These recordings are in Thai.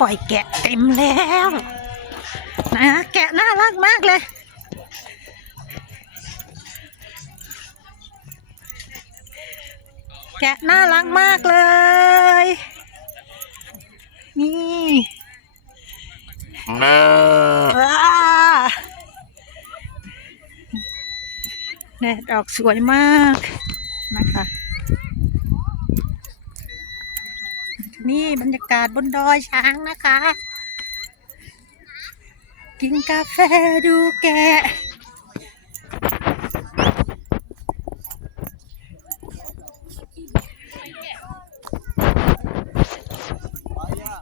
ปล่อยแกะเต็มแล้วนะแกะน่ารักมากเลย แกะน่ารักมากเลย นี่ว้าแดดออกสวยมากนะคะ นี่บรรยาศบนดอยช้างนะคะ กินกาแฟดูแกะ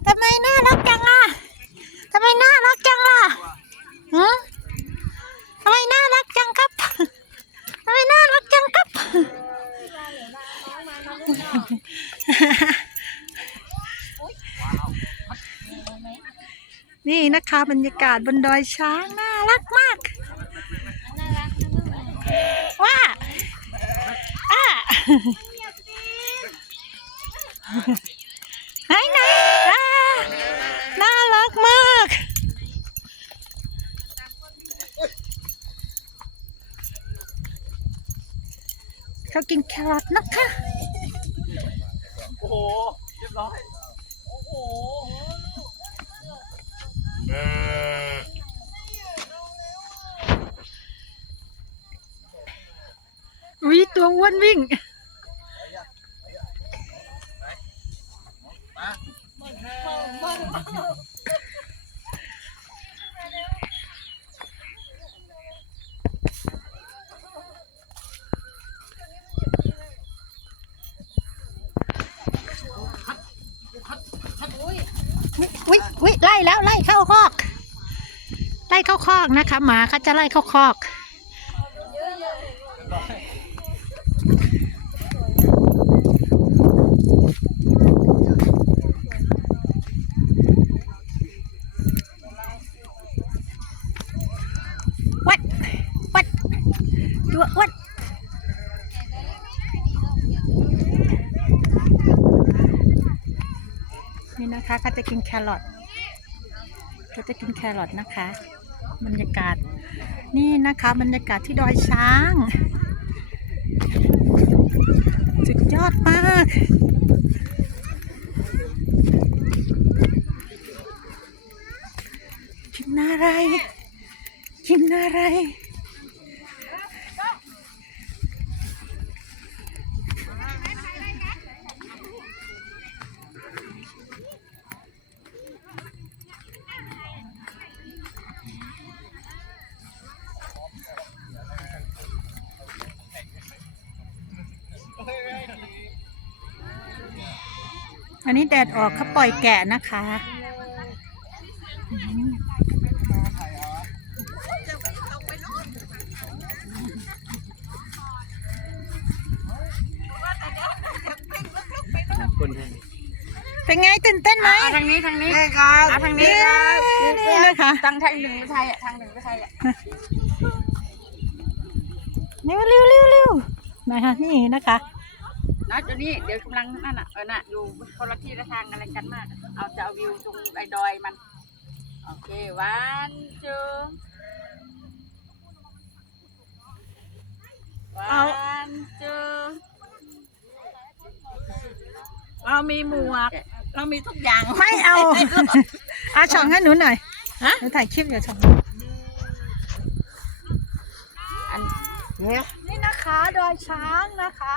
ทำไมน่ารักจังอะ ทำไมน่ารักจังล่ะหืมทำไมน่ารักจังครับ ทำไมน่ารักจังครับ นี่นะคะบรรยากาศบนดอยช้างน่ารักมาก ว่าอะไหนไหนน่ารักมาก เขากินแครอทนะคะ โอ้โห เรียบร้อย โอ้โห วิตัว อ้วนวิ่งวิวิไล่แล้วไล่เข้าคอก ไล่เข้าคอกนะคะ หมาเขาจะไล่เข้าคอก วัด วัด ตัววัด นะคะเขาจะกินแครอทเขาจะกินแครอทนะคะ บรรยากาศ นี่นะคะบรรยากาศที่ดอยช้าง สุดยอดมากกินอะไรกินอะไร อันนี้แดดออกเขาปล่อยแกะนะคะอืมคนให้เป็นไงตื่นเต้นไหมเอาทางนี้ทางนี้ครับเอาทางนี้นี่นะคะทางทางหนึ่งไม่ใช่อะทางหนึ่งไม่ใช่อะเร็วเร็วเร็วเร็วนะคะนี่นะคะ นะตัวนี้เดี๋ยวกำลังนั่นน่ะเออน่ะอยู่คนละที่ละทางอะไรกันมาก เอาจะเอาวิวตรงไอ้ดอยมัน โอเควันจูวันจูเรามีหมวก เรามีทุกอย่างไม่เอาอาช่องให้หนูหน่อยฮะหนูถ่ายคลิปอยู่ช่องอันเนี่ยนี่นะคะดอยช้างนะคะ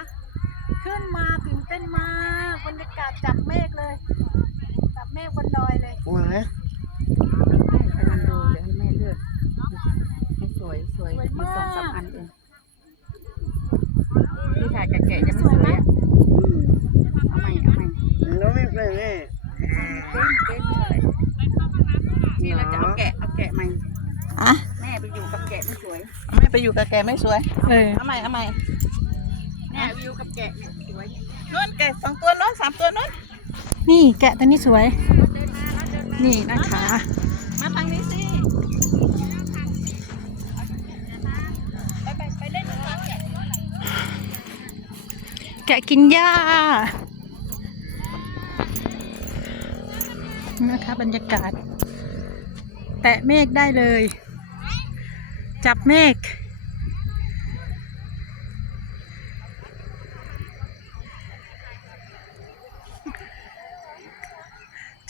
ขึ้นมาตื่นเต้นมากบรรยากาศจับเมฆเลย จับเมฆบนดอยเลยหัวเนี่ยกำลังดูเดี๋ยวให้แม่เลือกให้สวยสวยสวยมีมากสองสามอันเองที่ถ่ายกับแกะยังไม่สวยอะเอาใหม่เอาใหม่เราไม่เป็นเลยเต้นเต้นเลยนี่เราจะเอาแกะเอาแกะใหม่อะแม่ไปอยู่กับแกะไม่สวยไม่ไปอยู่กับแกไม่สวย เออเอาใหม่เอาใหม่ แม่วิวกับแกะเนี่ยสวยนู่นแกสองตัวนู้นสามตัวนู้นนี่แกะตัวนี้สวย เดินมาแล้วเดินมานี่นะคะ มาทางนี้สิไปไปไปเล่นกับแกะแกะกินหญ้าอืนะคะบรรยากาศ แตะเมฆได้เลย จับเมฆ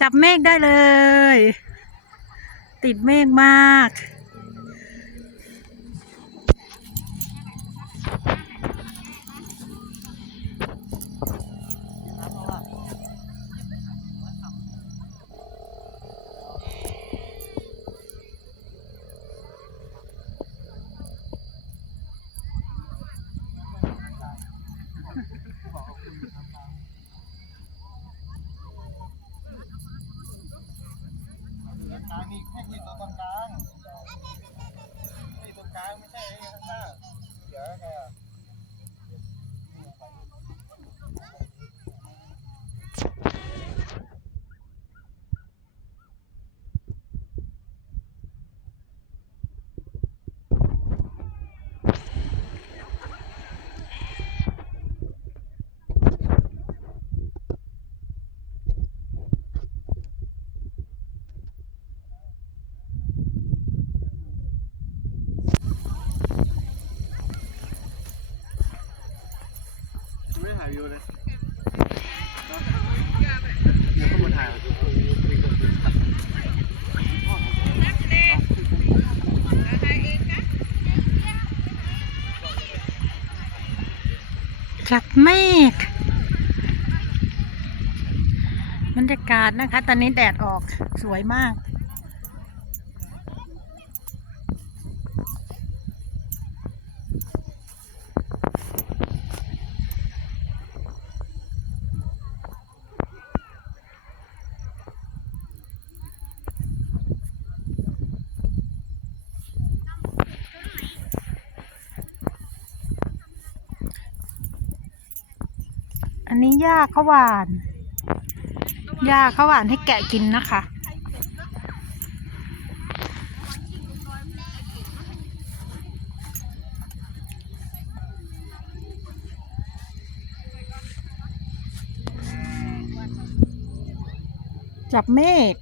จับเมฆได้เลย ติดเมฆมาก ที่ตรงกลางไม่ใช่ไอ้ข้างหน้าเดี๋ยายวิวเลยเดี๋ยวข้อมูลถ่ายจับเมฆบรรยากาศนะคะ ตอนนี้แดดออกสวยมาก นนี้หญ้าข้าวหวานหญ้าข้าวหวานให้แกะกินนะคะ จับเมฆ